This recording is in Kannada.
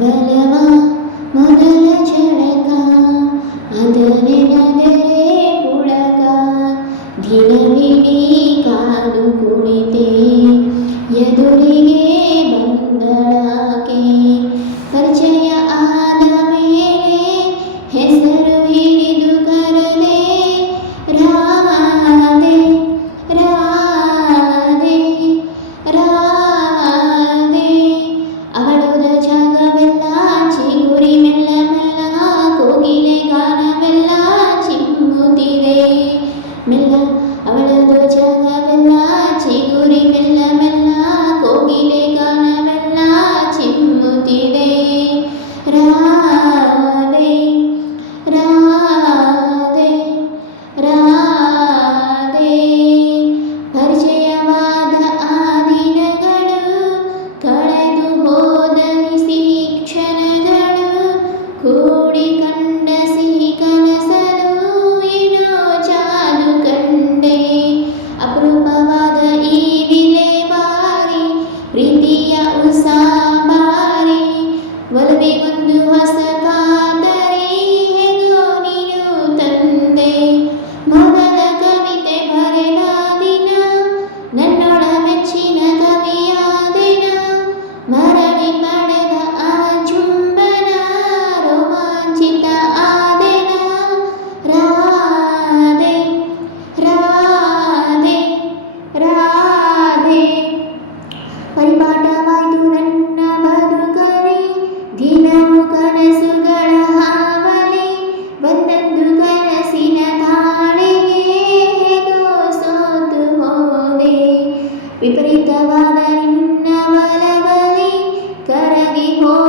ಬಲವ ಮೊದಲ ಝಳಕ ಅದನೆನದರೆ ಪುಳಕ ದಿನವಿಡೀ ಕಾದು ಕುಳಿತೆ ಎದುರಿಗೆ ಬಂದಳಾಕೆ ಪರಿಚಯ ಆದ ಮೇಲೆ ಹೆಸರು ಹಿಡಿದು ಕರದೆ ರಾಧೆ ರಾಧೆ ರಾಧೆ ಅವಳುದ ಜಾಗವೆಲ್ಲ ಚಿಗುರಿ ಮೆಲ್ಲ ಮೆಲ್ಲ ಕೋಗಿಲೆ ಗಾನವೆಲ್ಲ ಚಿಮ್ಮುತ್ತಿದೆ ಮೆಲ್ಲ ಅವಳದು ಜಾಗವೆಲ್ಲ ಚಿಗುರಿ ಮೆಲ್ಲ ಮೆಲ್ಲ ಕೋಗಿಲೆ ಗಾನವೆಲ್ಲ ಚಿಮ್ಮುತ್ತಿದೆ ರಾಧೆ ರಾಧೆ ರಾಧೆ ಪರಿಚಯವಾದ ಆ ದಿನಗಳು ಕಳೆದು ಹೋದ ಸಿಹಿ ಕ್ಷಣಗಳು ಕೂಡಿ ಕಂಡ ಸಿಹಿ ಕನಸಲು ಏನೋ ಜಾದು ಕಂಡೆ ಅಪರೂಪವಾದ ಈ ವಿಲೇವಾರಿ ಪ್ರೀತಿಯ ಉಸಾಬಾರಿ ಒಲವಿಗೊಂದು ಹೊಸ ಕಾತರಿ ಹೇಗೋ ನೀನು ತಂದೆ ಮೊದಲ ಕವಿತೆ ಬರೆದ ದಿನ ನನ್ನೊಳ ಮೆಚ್ಚಿನ ಕವಿಯಾದಿನ ಮರಳಿ ಪಡೆದ ಆ ಚುಂಬನ ರೋಮಾಂಚಿತ ಆದೆನ ರಾಧೆ ರಾಧೆ ರಾಧೆ ಪರಿಪಾಠವಾಯಿತು ನನ್ನ ಬದುಕಲಿ ದಿನವು ಕನಸುಗಳ ಹಾವಳಿ ಬಂದದ್ದು ಕನಸಿನ ತಾಳೆಗೆ ಹೇಗೋ ಸೋತು ಹೋದೆ ವಿಪರೀತವಾದ ನಿನ್ನ ಬಲಬಲಿ ಕರಗಿ ಹೋದ